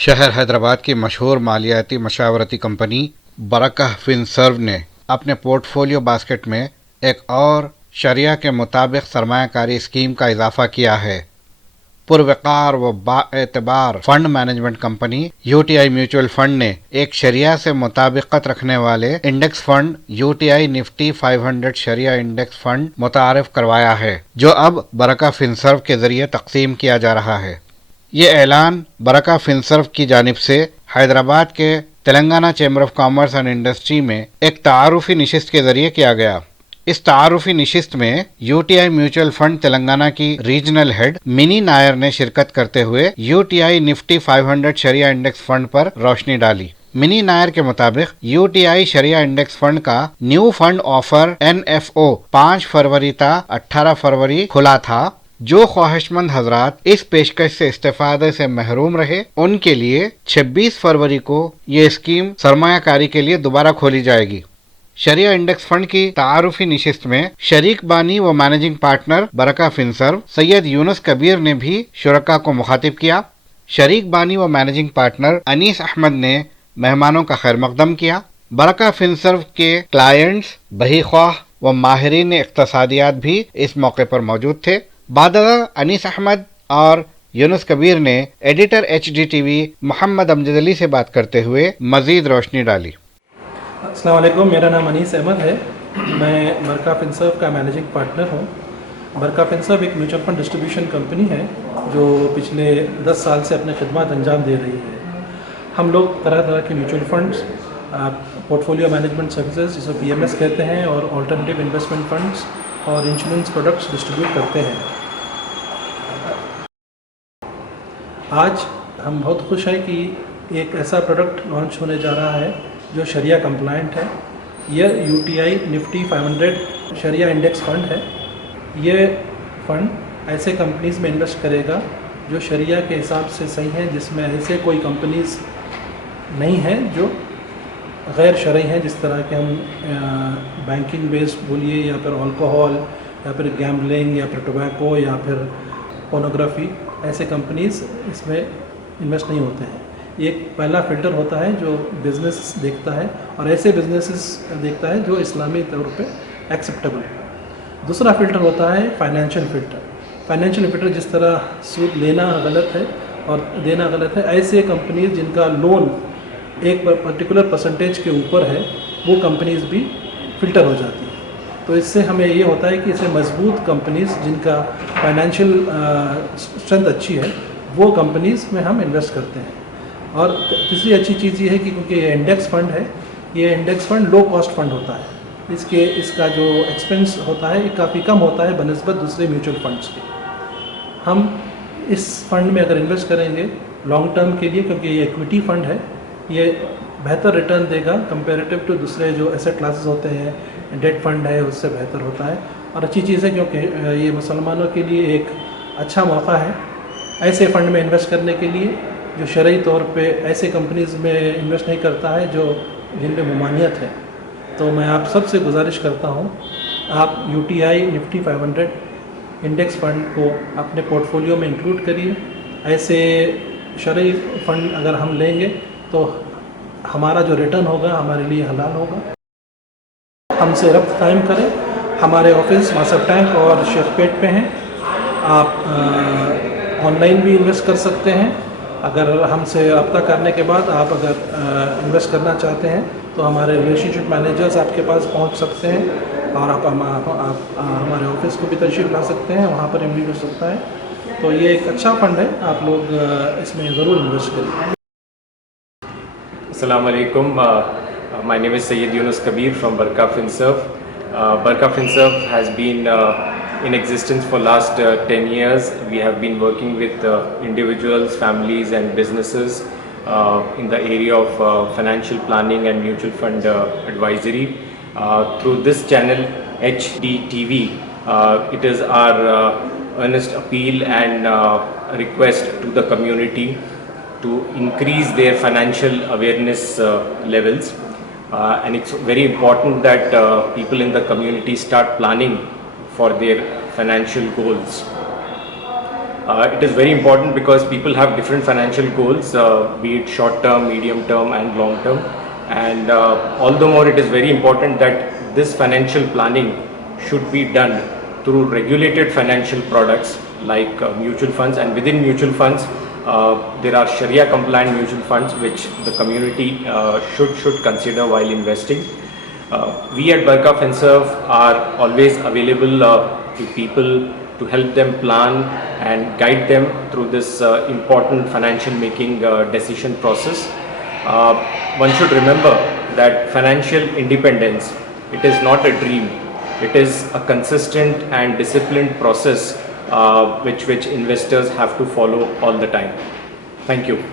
شہر حیدرآباد کی مشہور مالیاتی مشاورتی کمپنی برکہ فنسرو نے اپنے پورٹ فولیو باسکٹ میں ایک اور شریعہ کے مطابق سرمایہ کاری اسکیم کا اضافہ کیا ہے۔ پروقار و باعتبار fund management company U T I mutual fund نے ایک شریعہ سے مطابقت رکھنے والے index fund U T I Nifty 500 شریعہ انڈیکس فنڈ متعارف کروایا ہے، جو اب برکہ فنسرو کے ذریعے تقسیم کیا جا رہا ہے۔ یہ اعلان برکہ فنسرو کی جانب سے حیدرآباد کے Telangana chamber of commerce and industry میں ایک تعارفی نشست کے ذریعے کیا گیا۔ اس تعارفی نشست میں U T I mutual fund Telangana کی ریجنل ہیڈ منی نائر نے شرکت کرتے ہوئے یو ٹی آئی نفٹی 500 شریعہ انڈیکس فنڈ پر روشنی ڈالی۔ منی نائر کے مطابق یو ٹی آئی شریعہ انڈیکس فنڈ کا نیو فنڈ آفر NFO 5 فروری تا 18 فروری کھلا تھا۔ جو خواہش مند حضرات اس پیشکش سے استفادے سے محروم رہے، ان کے لیے 26 فروری کو یہ اسکیم سرمایہ کاری کے لیے دوبارہ کھولی جائے گی۔ شریعہ انڈیکس فنڈ کی تعارفی نشست میں شریک بانی و مینیجنگ پارٹنر برکہ فنسرو سید یونس کبیر نے بھی شرکاء کو مخاطب کیا۔ شریک بانی و مینیجنگ پارٹنر انیس احمد نے مہمانوں کا خیر مقدم کیا۔ برکہ فنسرو کے کلائنٹس، بہی خواہ و ماہرین اقتصادیات بھی اس موقع پر موجود تھے۔ بعد ازاں انیس احمد اور یونس کبیر نے ایڈیٹر HDTV محمد امجد علی سے بات کرتے ہوئے مزید روشنی ڈالی۔ السلام علیکم، میرا نام انیس احمد ہے، میں برکہ فنسرو کا مینیجنگ پارٹنر ہوں۔ برکہ فنسرو ایک میوچل فنڈ ڈسٹریبیوشن کمپنی ہے جو پچھلے 10 سال سے اپنے خدمات انجام دے رہی ہے۔ ہم لوگ طرح طرح کے mutual funds, port folio management services جسے PMS کہتے ہیں، اور آلٹرنیٹیو انویسٹمنٹ فنڈز اور انشورنس پروڈکٹس ڈسٹریبیوٹ کرتے ہیں۔ آج ہم بہت خوش ہیں کہ ایک ایسا پروڈکٹ لانچ ہونے جا رہا ہے جو شریعہ کمپلائنٹ ہے۔ یہ یو ٹی آئی نفٹی 500 شریعہ انڈیکس فنڈ ہے۔ یہ فنڈ ایسے کمپنیز میں انویسٹ کرے گا جو شریعہ کے حساب سے صحیح ہیں، جس میں ایسے کوئی کمپنیز نہیں ہیں جو غیر شرعی ہیں، جس طرح کہ ہم بینکنگ بیسڈ بولیے، یا پھر الکوہول، یا پھر گیمبلنگ، یا پھر ٹوبیکو، یا پھر پورنوگرافی، ایسے کمپنیز اس میں انویسٹ نہیں ہوتے ہیں۔ ایک پہلا فلٹر ہوتا ہے جو بزنس دیکھتا ہے، اور ایسے بزنسز دیکھتا ہے جو اسلامی طور پہ ایکسیپٹیبل ہے۔ دوسرا فلٹر ہوتا ہے فائنینشیل فلٹر۔ فائنینشیل فلٹر جس طرح سود لینا غلط ہے اور دینا غلط ہے، ایسے کمپنیز جن کا لون ایک پرٹیکولر پرسنٹیج کے اوپر ہے، وہ کمپنیز بھی فلٹر ہو جاتی ہیں۔ تو اس سے ہمیں یہ ہوتا ہے کہ اسے مضبوط کمپنیز جن کا فائنینشیل اسٹرینتھ اچھی ہے، وہ کمپنیز میں ہم انویسٹ کرتے ہیں۔ اور تیسری اچھی چیز یہ ہے کہ کیونکہ یہ انڈیکس فنڈ ہے، یہ index fund low cost fund ہوتا ہے۔ اس کا جو ایکسپنس ہوتا ہے یہ کافی کم ہوتا ہے بنسبت دوسرے میوچل فنڈس کے۔ ہم اس فنڈ میں اگر انویسٹ کریں گے لانگ ٹرم کے لیے، کیونکہ یہ ایکویٹی فنڈ ہے، یہ بہتر ریٹرن دے گا کمپیریٹیو ٹو دوسرے جو ایسٹ کلاسز ہوتے ہیں، ڈیٹ فنڈ ہے، اس سے بہتر ہوتا ہے۔ اور اچھی چیز ہے کیونکہ یہ مسلمانوں کے لیے ایک اچھا موقع ہے ایسے فنڈ میں انویسٹ کرنے کے لیے جو شرعی طور پہ ایسے کمپنیز میں انویسٹ نہیں کرتا ہے جو جن میں ممانعت ہے۔ تو میں آپ سب سے گزارش کرتا ہوں، آپ you T I Nifty 500 index fund کو اپنے پورٹ فولیو میں انکلوڈ کریے۔ ایسے شرعی فنڈ اگر ہم لیں گے تو ہمارا جو ریٹرن ہوگا ہمارے لیے حلال ہوگا۔ ہم سے ربط قائم کریں، ہمارے آفس ماسب ٹینک اور شیخ پیٹ پہ ہیں۔ آپ آن لائن بھی انویسٹ کر سکتے ہیں۔ اگر ہم سے رابطہ کرنے کے بعد آپ اگر انویسٹ کرنا چاہتے ہیں تو ہمارے ریلیشن شپ مینیجرز آپ کے پاس پہنچ سکتے ہیں، اور آپ ہمارے آفس کو بھی تشریف لا سکتے ہیں، وہاں پر انویسٹ ہو سکتا ہے۔ تو یہ ایک اچھا فنڈ ہے، آپ لوگ اس میں ضرور انویسٹ کریں۔ Assalamu alaikum. My name is Sayyid Yunus Kabir from Barkah Finserv. Barkah Finserv has been in existence for last 10 years. We have been working with individuals, families and businesses in the area of financial planning and mutual fund advisory. Through this channel, HDTV, it is our earnest appeal and request to the community to increase their financial awareness levels, and it's very important that people in the community start planning for their financial goals. It is very important because people have different financial goals, be it short term, medium term, and long term. And all the more, it is very important that this financial planning should be done through regulated financial products like mutual funds. And within mutual funds, there are Sharia compliant mutual funds which the community should consider while investing. We at Barka FinServ are always available to people to help them plan and guide them through this important financial making decision process. One should remember that financial independence, it is not a dream. It is a consistent and disciplined process which investors have to follow all the time. Thank you.